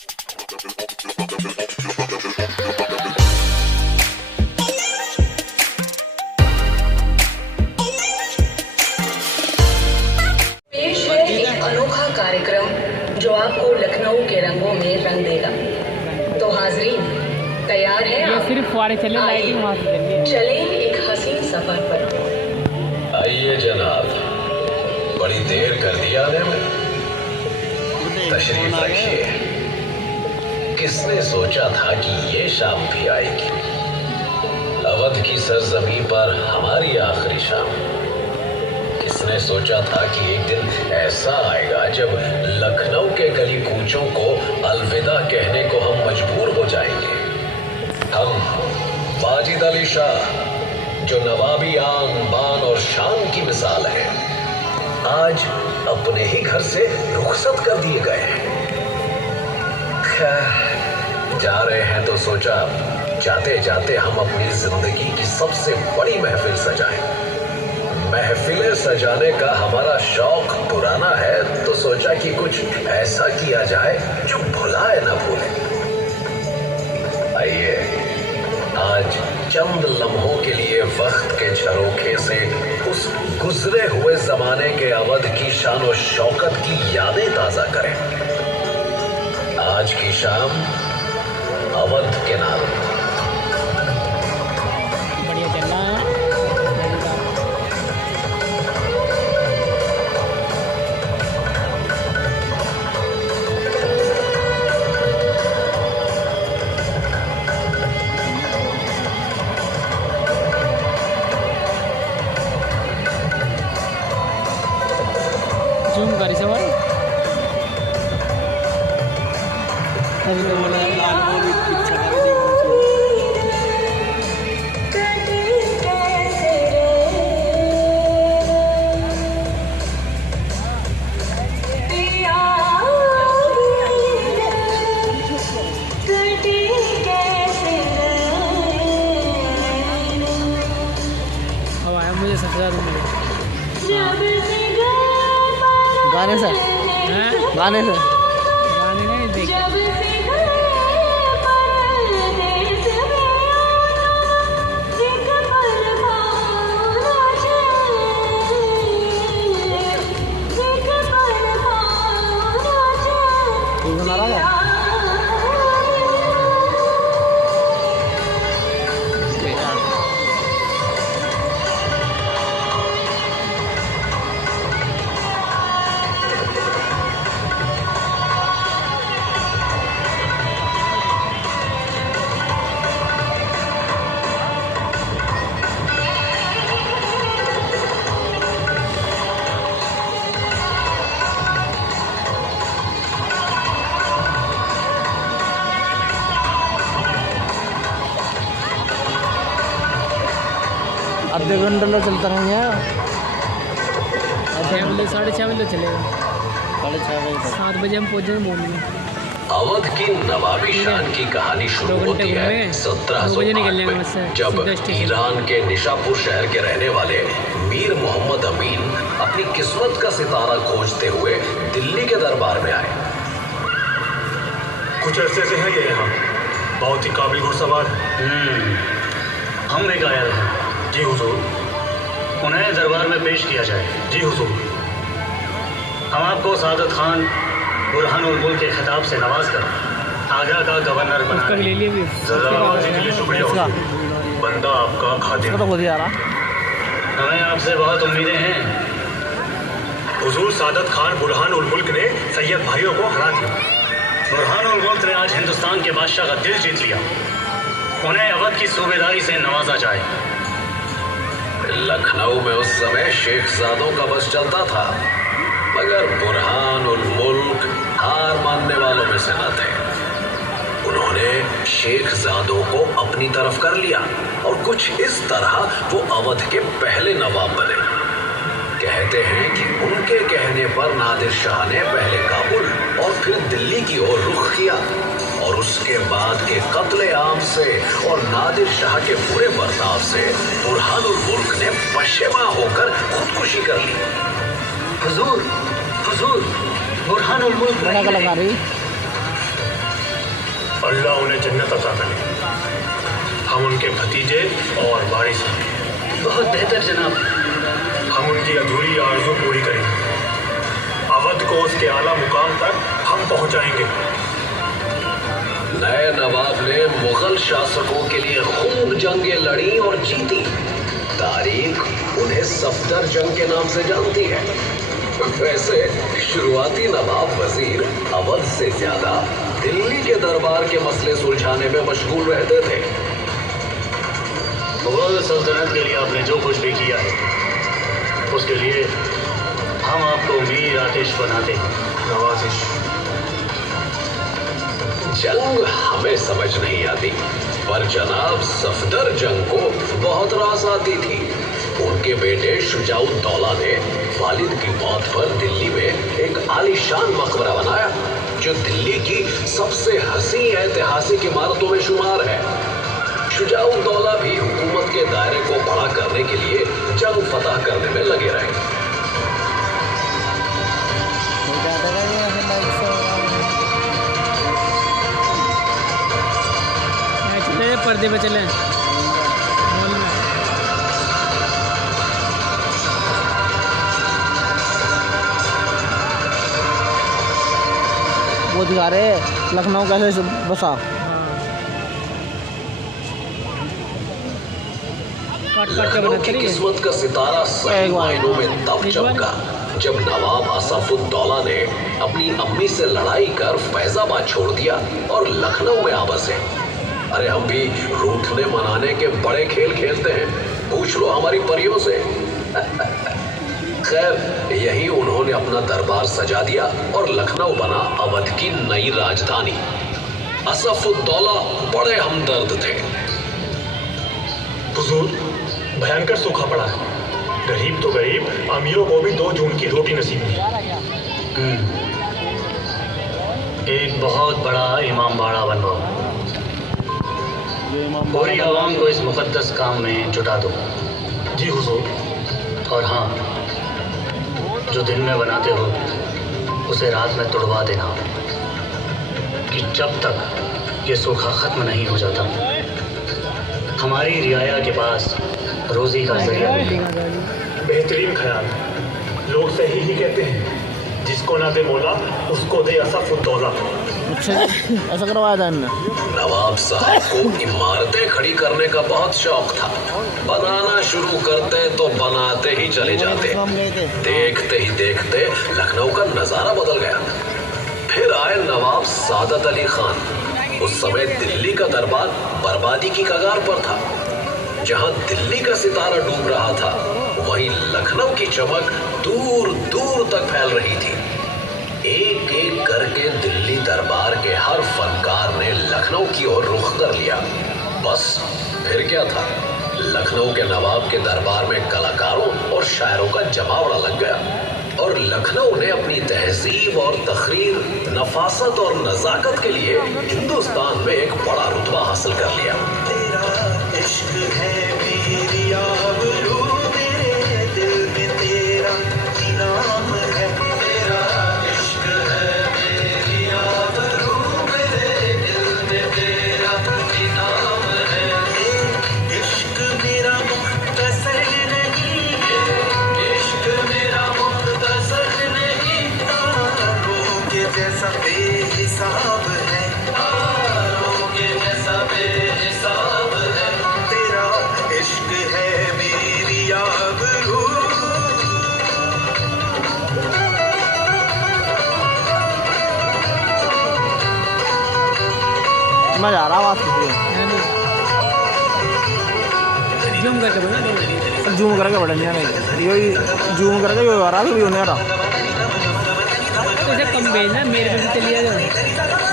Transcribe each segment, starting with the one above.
पेश है एक अनोखा कार्यक्रम जो आपको लखनऊ के रंगों में रंग देगा। तो हाजरीन तैयार हैं आप? सिर्फ फुहारे चले, लाइटिंग वहाँ से चलिए। चलें एक हसीन सफर पर। आइए जनाब, बड़ी देर कर दी आने में। तशरीफ रखिए। किसने सोचा था कि ये शाम भी आएगी, अवध की सरजमीं पर हमारी आखिरी शाम। किसने सोचा था कि एक दिन ऐसा आएगा जब लखनऊ के गली कूचों को अलविदा कहने को हम मजबूर हो जाएंगे। हम वाजिद अली शाह, जो नवाबी आन बान और शान की मिसाल है, आज अपने ही घर से रुखसत कर दिए गए हैं। खैर, जा रहे हैं तो सोचा जाते जाते हम अपनी जिंदगी की सबसे बड़ी महफिल सजाएं। महफिलें सजाने का हमारा शौक पुराना है, तो सोचा कि कुछ ऐसा किया जाए जो भुलाए ना भूले। आइए आज चंद लम्हों के लिए वक्त के झरोखे से उस गुजरे हुए जमाने के अवध की शान और शौकत की यादें ताजा करें। आज की शाम अवध के नाम। बढ़िया चल रहा है। जूम करी सवाल अभी तो बोला अब आया मुझे सबसे ज़्यादा गाने से हैं? गाने से गाने नहीं देखे। तू बना रहा है आधे घंटे लो चलता नहीं है। 6 बजे 6:30 बजे चलेगा। 6:30 बजे 7 बजे हम पहुँच जाएंगे मोर्निंग में। अवध की नवाबी शान की कहानी शुरू 2 घंटे होती है घूमेंगे, 2 बजे निकल 1708 जाएंगे में, बस से, जब सीधा स्टेशन। ईरान के निशापुर शहर के रहने वाले मीर मोहम्मद अमीन अपनी किस्मत का सितारा खोजते हुए दिल्ली के दरबार में आए। कुछ अरसे से है ये यहाँ, बहुत ही काबिल घुड़सवार है। हम एक आया हैं, जी हुजूर। उन्हें दरबार में पेश किया जाए। जी हुजूर। हम आपको सादत खान बुरहानुल मुल्क के खिताब से नवाज कर आगरा का गवर्नर बना उसका भी ले रहे लिया भी। जरा नवाजी के लिए शुक्रिया इसका हुजूर। बंदा आपका खादिम। तो खुद ही आ रहा हमें आपसे बहुत उम्मीदें हैं। हुजूर, सादत खान बुरहान उल मुल्क ने सैयद भाइयों को हरा दिया। बुरहानुल मुल्क ने आज हिंदुस्तान के बादशाह का दिल जीत लिया। उन्हें अवध की सूबेदारी से नवाजा जाए। लखनऊ में उस समय शेखजादों का बस चलता था, मगर बुरहान उल मुल्क हार मानने वालों में से न थे। उन्होंने शेखजादों को अपनी तरफ कर लिया और कुछ इस तरह वो अवध के पहले नवाब बने। कहते हैं कि उनके कहने पर नादिर शाह ने पहले काबुल और फिर दिल्ली की ओर रुख किया और उसके बाद के कत्ले आम से और नादिर शाह के बुरे बर्ताव से बुरहानुल मुल्क ने पशेमा होकर खुदकुशी कर ली। हुजूर, हुजूर, बुरहानुल मुल्क बड़ा लगा रही अल्लाह उन्हें जन्नत अता करे। हम उनके भतीजे और वारिस हैं। बहुत बेहतर जनाब। हम उनकी अधूरी आरज़ू पूरी करेंगे। अवध को उसके आला मुकाम तक हम पहुंचाएंगे। नए नवाब ने मुगल शासकों के लिए खूब जंगें लड़ी और जीती। तारीख उन्हें सफदर जंग के नाम से जानती है। वैसे शुरुआती नवाब वजीर अवध से ज्यादा दिल्ली के दरबार के मसले सुलझाने में मशगूल रहते थे। मुगल सल्तनत के लिए आपने जो कुछ भी किया है उसके लिए हम आपको मीर आतिश बनाते हैं। नवाजिश। जंग हमें समझ नहीं आती, पर जनाब सफदर जंग को बहुत रास आती थी। उनके बेटे शुजाउद्दौला ने वालिद की मौत पर दिल्ली में एक आलीशान मकबरा बनाया जो दिल्ली की सबसे हसी ऐतिहासिक इमारतों में शुमार है। शुजाउद्दौला भी हुकूमत के दायरे को बड़ा करने के लिए जंग फतह करने में लगे रहे। पर्दे पे चले वो दिखा रहे लखनऊ कैसे बसा। लखनऊ की किस्मत का सितारा सही मायनों में तब चमका जब नवाब असफुद्दौला ने अपनी अम्मी से लड़ाई कर फैजाबाद छोड़ दिया और लखनऊ में आ बसे। अरे हम भी रूठने मनाने के बड़े खेल खेलते हैं, पूछ लो हमारी परियों से। खैर यही उन्होंने अपना दरबार सजा दिया और लखनऊ बना अवध की नई राजधानी। असफुद्दौला बड़े हमदर्द थे। हुजूर, भयंकर सूखा पड़ा है। गरीब तो गरीब, अमीरों को भी 2 जून की रोटी नसीब नहीं। एक बहुत बड़ा इमाम बाड़ा बनवाओ। पूरी आवाम को इस मुकद्दस काम में जुटा दो। जी हुजूर। और हाँ, जो दिन में बनाते हो उसे रात में तोड़वा देना कि जब तक ये सूखा खत्म नहीं हो जाता हमारी रियाया के पास रोजी का जरिया मिले। बेहतरीन ख्याल। लोग सही ही कहते हैं, जिसको ना दे मौला उसको दे असफुद्दौला। अच्छा ऐसा करवाया था इनने। नवाब साहब को इमारतें खड़ी करने का बहुत शौक था। बनाना शुरू करते तो बनाते ही चले जाते। देखते ही देखते लखनऊ का नजारा बदल गया। फिर आए नवाब सादत अली खान। उस समय दिल्ली का दरबार बर्बादी की कगार पर था। जहां दिल्ली का सितारा डूब रहा था, वहीं लखनऊ की चमक दूर दूर तक फैल रही थी। एक एक करके दिल्ली दरबार के हर फनकार ने लखनऊ की ओर रुख कर लिया। बस फिर क्या था, लखनऊ के नवाब के दरबार में कलाकारों और शायरों का जमावड़ा लग गया और लखनऊ ने अपनी तहजीब और तकरीर, नफासत और नजाकत के लिए हिंदुस्तान में एक बड़ा रुतबा हासिल कर लिया। तेरा इश्क है मेरी आबरू, मेरे दिल में तेरा इनाम है। तेरा इश्क है मेरी आबरू, मेरे दिल में तेरा इनाम है। इश्क मेरा मुख्तसर नहीं है, इश्क मेरा मुख्तसर नहीं, तारों के जैसा बेहिसाब है, तारों के जैसा बेहिसाब है। तेरा इश्क है मेरी आबरू। मैं जा रहा आवाज जूम करके बना जूम करके बढ़िया नहीं यही जूम करके जो आ रहा है नहीं आ रहा। तो कम भेजना, मेरे पे भी चली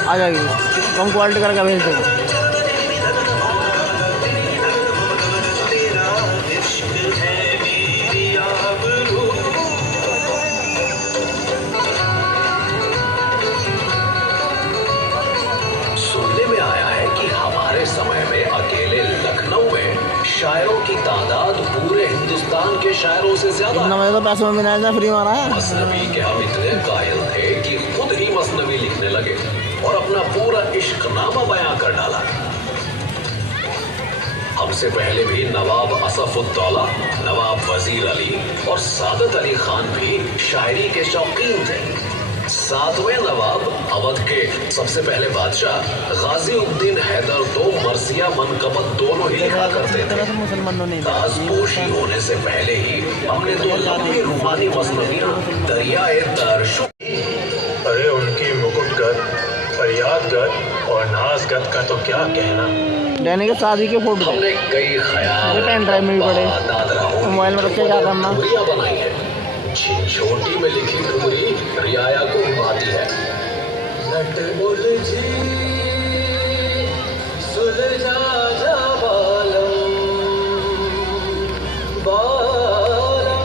आ जाएगी, कम क्वालिटी करके भेज देंगे। तेरा इश्क है मेरी आबरू। सुनने में आया है कि हमारे समय में अकेले लखनऊ में शायरों की तादाद पूरे हिंदुस्तान के शायरों से ज्यादा इतना है। मुझे तो पैसों में मिला फ्री मारा है। मसनवी के हम इतने कायल थे कि खुद ही मसनवी लिखने लगे और अपना पूरा इश्कनामा बयां सबसे पहले भी नवाब असफुद्दौला, नवाब वजीर अली और सादत अली खान भी शायरी के शौकीन थे। 7वें नवाब अवध के सबसे पहले बादशाह गाजी उद्दीन हैदर तो मर्सिया मनकबत दोनों ही लिखा करते थे। ताजपोशी होने से पहले ही हमने तो लंबी रूहानी मसनवियां दरियाए तरशु। अरे उनकी मुकुटगत, फरियादगत और नाजगत का तो क्या कहना। डैनी के शादी के फोटो हमने कई ख्याल पेन ड्राइव में भी पड़े, मोबाइल में रख के क्या करना। ठुमरियां बनाई है। छिंछोटी में लिखी ठुमरी रियाया को भाती है। नट उलझी सुलझा जा बालम, बालम,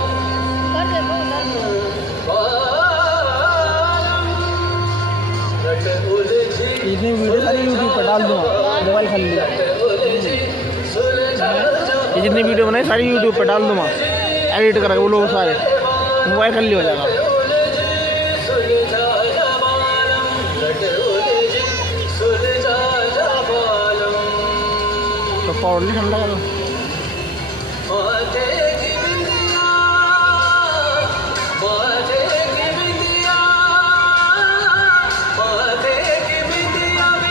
बालम, नट उलझी। इतनी वीडियो सारी यूट्यूब पर डाल दूंगा, मोबाइल खाली लिया। ये जितनी वीडियो बनाई सारी यूट्यूब पर डाल दूंगा, एडिट करके वो लोग सारे, मोबाइल खाली हो जाएगा। तो पाउडर नहीं ठंडा करो।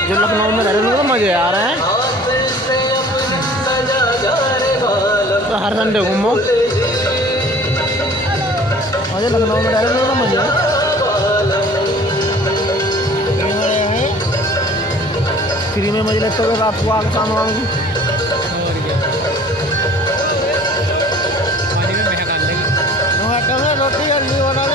जो लखनऊ में रहने को मजे आ रहे हैं, तो हर संडे घूमो। मुझे लखनऊ में रहने को मजे फ्री में मजे लगते हुए रात को आगे काम आऊँगी। रोटी और नहीं बना ले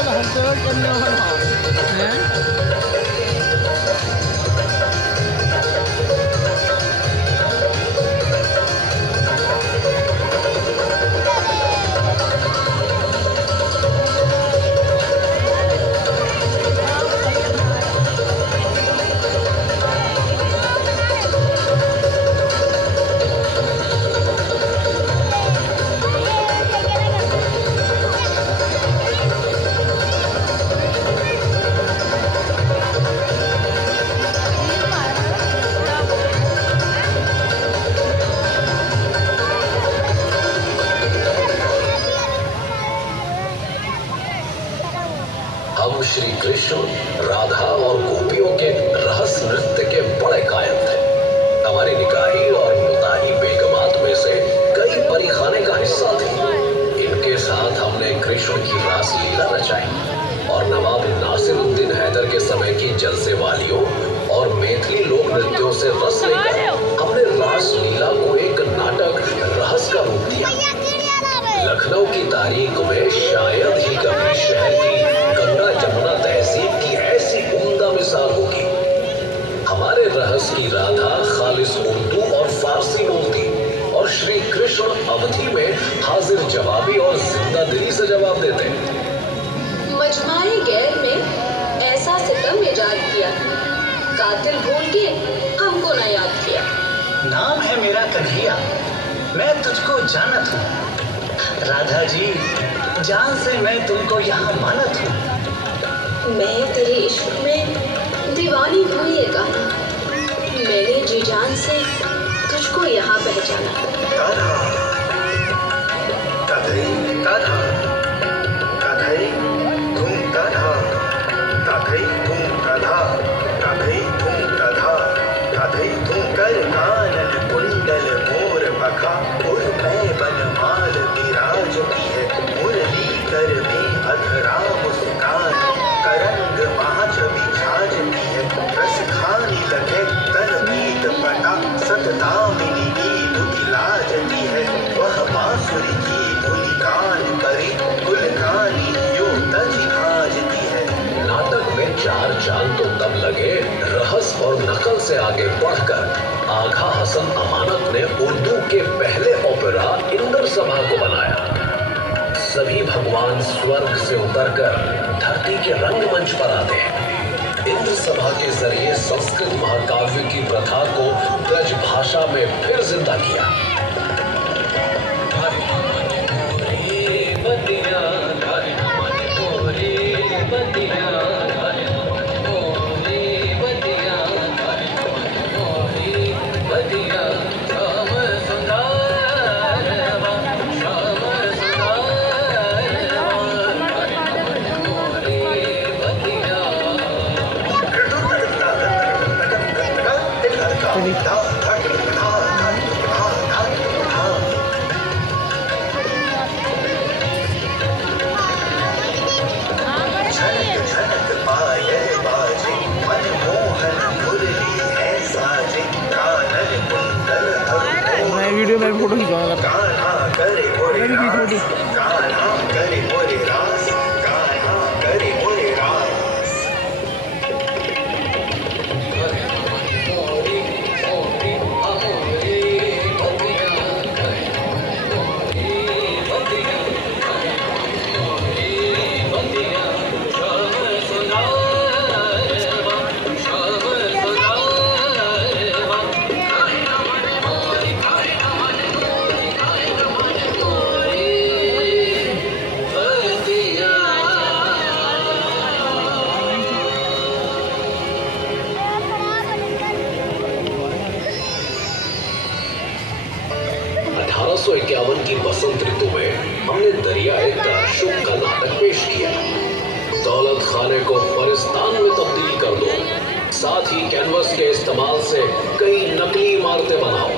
हम श्री कृष्ण, राधा और गोपियों के रहस्य नृत्य के बड़े कायल थे। हमारी निकाही और मुताही बेगमात में से कई परीखाने का हिस्सा थे। इनके साथ हमने कृष्ण की रासलीला रचाई और नवाब नासिरुद्दीन हैदर के समय की जलसे वालियों और मैथिली लोक नृत्यों से रस लेकर हमने रासलीला को एक नाटक रहस्य का रूप दिया। लखनऊ की तारीख में शायद ही कभी शहर की गंगा जमुना तहजीब की ऐसी उम्दा मिसाल होगी। हमारे रहस्य की राधा खालिस उर्दू और फारसी बोलती और श्री कृष्ण अवधी में हाजिर जवाबी और जिंदा दिली से जवाब देते। मजमाए गैर में ऐसा सितम इजाद किया, कातिल भूल के हमको न याद किया। नाम है मेरा कन्हैया, मैं तुझको जानत हूँ। राधा जी, जान से मैं तुमको यहाँ मानत हूँ। मैं तेरे इश्क में दीवानी हूँ ये कहा, मैंने जी जान से तुझको यहाँ पहचाना। राधा कधई राधा कधई धूम राधा कधई धूम राधा कधई धूम राधा कधई धूम कर कानन कुंडल मोर बखा उर मैं बनमाल विराजती है मुरली कर में अधरा मुस्कान करंग महाछवि छाजती है रस खानी लगे कर मीत पटा सतदामिनी की दुखिलाजती है वह बांसुरी की धुलिकान करी गुलकानी यो तज भाजती है। नाटक में 4 चांद तो तब लगे रहस्य और नकल से आगे बढ़कर आगा हसन अमानत ने उर्दू के पहले ओपेरा इंद्र सभा को बनाया। सभी भगवान स्वर्ग से उतरकर धरती के रंगमंच पर आते हैं। इंद्र सभा के जरिए संस्कृत महाकाव्य की प्रथा को ब्रज भाषा में फिर जिंदा किया। थोड़ी झनक झनक पायल बाजे मनमोहन मुरली है साजे कानन कुंडल मैं वीडियो में फोटो खिंचवाना था गाना करे मोरे मैंने भी की रास गाना करे मोरे रास गाना करे मोरे रास की बसंत ऋतु में हमने दरियाए ताशुक का नाटक पेश किया। दौलत खाने को परिस्तान में तब्दील कर दो, साथ ही कैनवस के इस्तेमाल से कई नकली इमारतें बनाओ,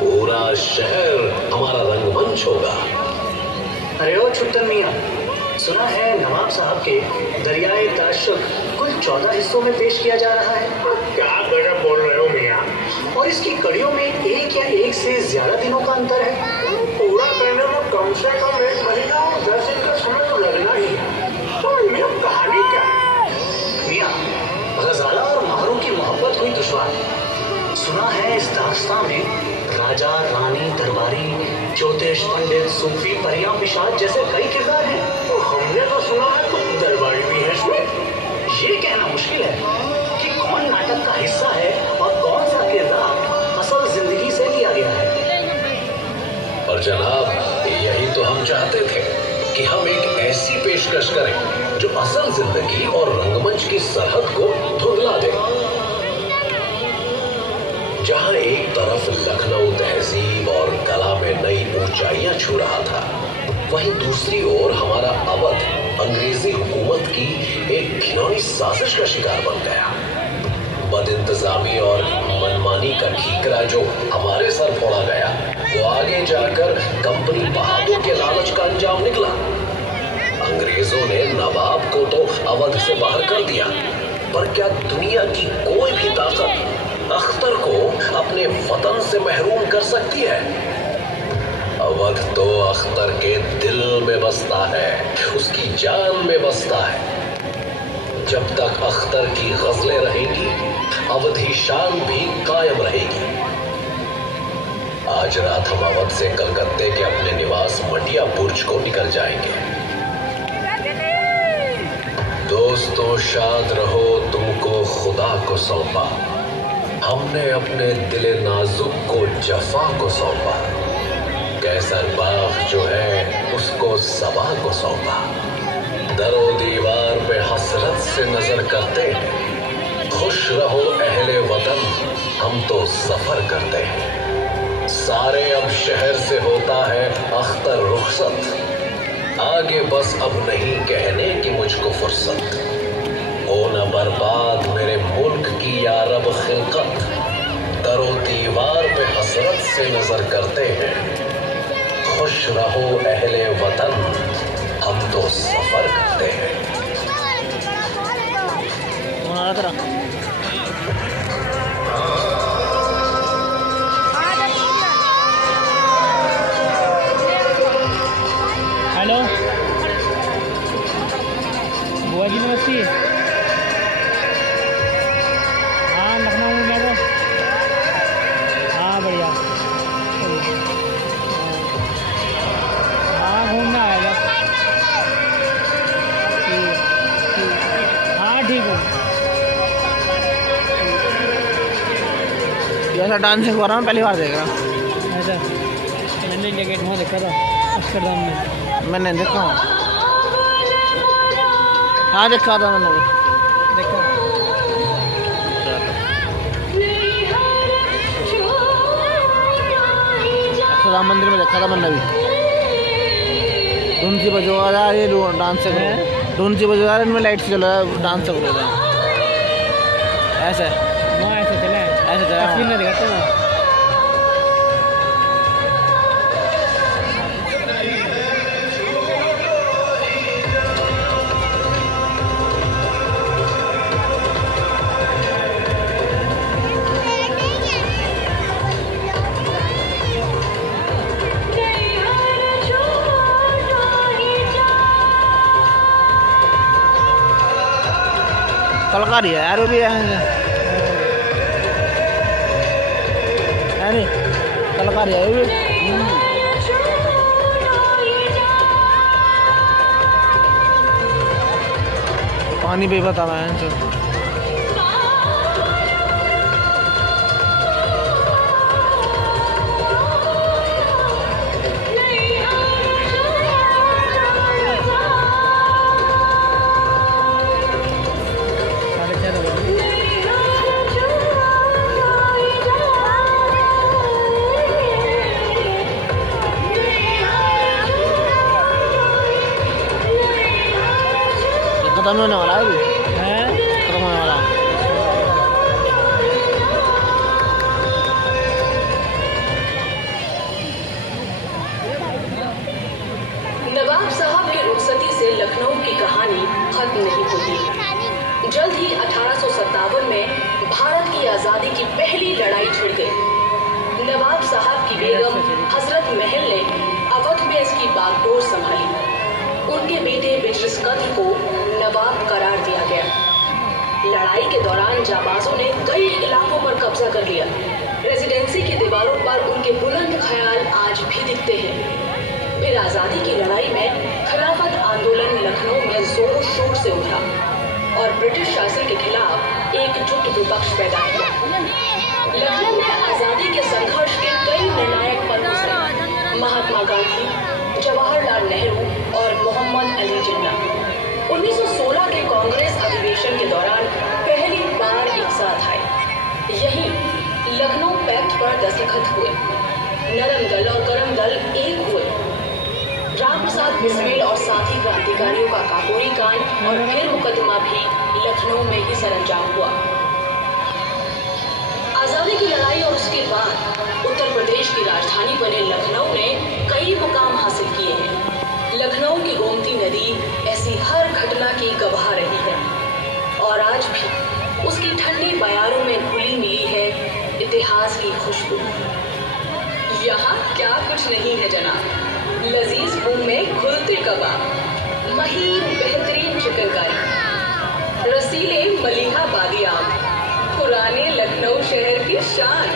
पूरा शहर हमारा रंगमंच होगा। अरे ओ छुट्टन मियाँ, सुना है नवाब साहब के दरियाए ताशुक कुल 14 हिस्सों में पेश किया जा रहा है। क्या गजब बोल रहे हो मियाँ? और इसकी कड़ियों में एक या एक से ज्यादा दिनों का अंतर है। पूरा करने में कम से कम 1 महीना और 10 दिन का समय तो लगना ही है। तो मियाँ कहानी क्या है? मियाँ, गजाला और महरों की मोहब्बत हुई दुश्वार। सुना है इस दास्तां में राजा, रानी, दरबारी, ज्योतिष पंडित, सूफी, परियां, पिशाच जैसे कई किरदार हैं। तो हमने तो सुना है कुछ दरबारी भी है इसमें। ये कहना मुश्किल है कि कौन नाटक का हिस्सा है और कौन सा किरदार असल जिंदगी से लिया गया है। और जनाब, यही तो हम चाहते थे कि हम एक ऐसी पेशकश करें जो असल जिंदगी और रंगमंच की सरहद को धुंधला दे। जहां एक तरफ लखनऊ तहजीब और कला में नई ऊंचाइयां छू रहा था, वहीं दूसरी ओर हमारा अवध अंग्रेजी हुकूमत की एक घिनौनी साजिश का शिकार बन गया। बदइंतजामी और मनमानी का ठीकरा जो हमारे सर फोड़ा गया, वो आगे जाकर कंपनी बहादुर के लालच का अंजाम निकला। अंग्रेजों ने नवाब को तो अवध से बाहर कर दिया, पर क्या दुनिया की कोई भी ताकत अख्तर को अपने वतन से महरूम कर सकती है? अवध तो अख्तर के दिल में बसता है, उसकी जान में बसता है। जब तक अख्तर की गजलें रहेंगी, अवधी शान भी कायम रहेगी। आज रात हम अवध से कलकत्ते के अपने निवास मटिया बुर्ज को निकल जाएंगे। दोस्तों, शाद रहो, तुमको खुदा को सौंपा, हमने अपने दिले नाजुक को जफा को सौंपा। कैसर बाग जो है उसको सबा को सौंपा। दरो दीवार पे हसरत से नजर करते हैं, खुश रहो अहले वतन, हम तो सफर करते हैं। सारे अब शहर से होता है अख्तर रुखसत, आगे बस अब नहीं कहने की मुझको फुर्सत। हो न बर्बाद मेरे मुल्क की यारब खिलकत, दरो दीवार पे हसरत से नजर करते हैं। खुश रहो अहले वतन, हम तो सफर करते हैं। हेलो बुआ जी, नमस्ते। हाँ, लखनऊ में मैं तो। हाँ, बढ़िया। हाँ, घूमना है बस। हाँ, ठीक है। ऐसा डांसिंग हो रहा हूँ, पहली बार देख रहा हूँ। ऐसा मैंने इंडिया गेट वहाँ देखा था, अम्स्टरडैम में। मैंने देखा हूँ, हाँ देखा था मैंने भी। देखा। राम मंदिर में देखा था मैंने भी। धुन सी बजवा रहा है, ये डांस से करो, धुन सी बजवा रहा है, इनमें लाइट से चल रहा है, डांस से करो। ऐसे वहाँ ऐसे चला है। ऐसे तस्वीर में दिखाते हैं ना। कलकारी है यार, वो भी है नहीं, कलकारी है वो भी। पानी भी बता मैं खत्म होने वाला है अभी, खत्म होने वाला। नवाब साहब की रुखसती से लखनऊ की कहानी खत्म नहीं होती। जल्द ही 1857 में भारत की आजादी की पहली लड़ाई छिड़ गई। नवाब साहब की बेगम हजरत महल ने अवध में इसकी बागडोर संभाली। उनके बेटे बिजलिस कद्र को नवाब करार दिया गया। लड़ाई के दौरान जाबाजों ने कई इलाकों पर कब्जा कर लिया। रेजिडेंसी की दीवारों पर उनके बुलंद ख्याल आज भी दिखते हैं। फिर आजादी की लड़ाई में खिलाफत आंदोलन लखनऊ में जोर शोर से उठा और ब्रिटिश शासन के खिलाफ एकजुट विपक्ष पैदा किया। लखनऊ में आजादी के संघर्ष के कई निर्णायक पल गुजरे। महात्मा गांधी, जवाहरलाल नेहरू और मोहम्मद अली जिन्ना 1916 के कांग्रेस अधिवेशन के दौरान पहली बार एक साथ आए। यहीं लखनऊ पैक्ट पर दस्तखत हुए। नरम दल और गरम दल एक हुए। राम प्रसाद बिस्मिल और साथी क्रांतिकारियों का काकोरी कांड और फिर मुकदमा भी लखनऊ में ही सरंजाम हुआ। आजादी की लड़ाई और उसके बाद उत्तर प्रदेश की राजधानी बने लखनऊ ने कई मुकाम हासिल किए हैं। लखनऊ की गोमती नदी ऐसी हर घटना की गवाह रही है और आज भी उसकी ठंडी बयारों में घुली मिली है इतिहास की खुशबू। यहाँ क्या कुछ नहीं है जनाब। लजीज मुंह में घुलते कबाब, महीन बेहतरीन चिकनकारी, रसीले मलिहा बादियाम, पुराने लखनऊ शहर की शान,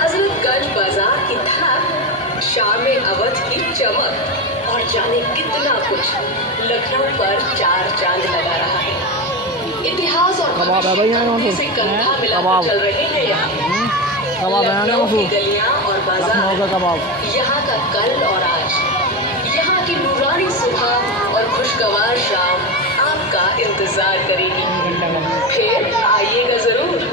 हजरतगंज बाजार की धड़क, शाम अवध की चमक और जाने कितना कुछ लखनऊ पर चार चांद लगा रहा है। इतिहास और कबाब है भाई यहाँ से कंधा मिलाकर चल रहे हैं यहाँ। लखनऊ की गलियां और बाजार, कबाब यहाँ का कल और आज, यहाँ की नूरानी सुबह और खुशगवार शाम आपका इंतजार करेगी। फिर आइएगा जरूर।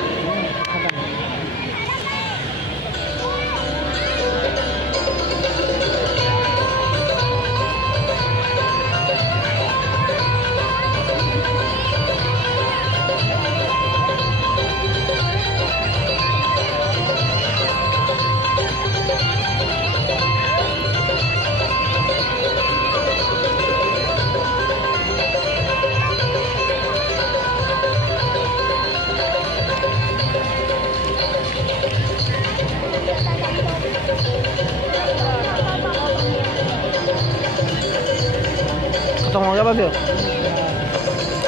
खत्म हो गया बस,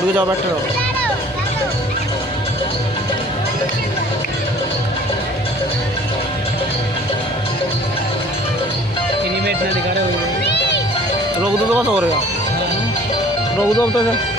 रुक जाओ, बैठे रहो। एनिमेट ना दिखा रहे हो, रोक दो तो बस हो रहेगा, रोक दो अब तो।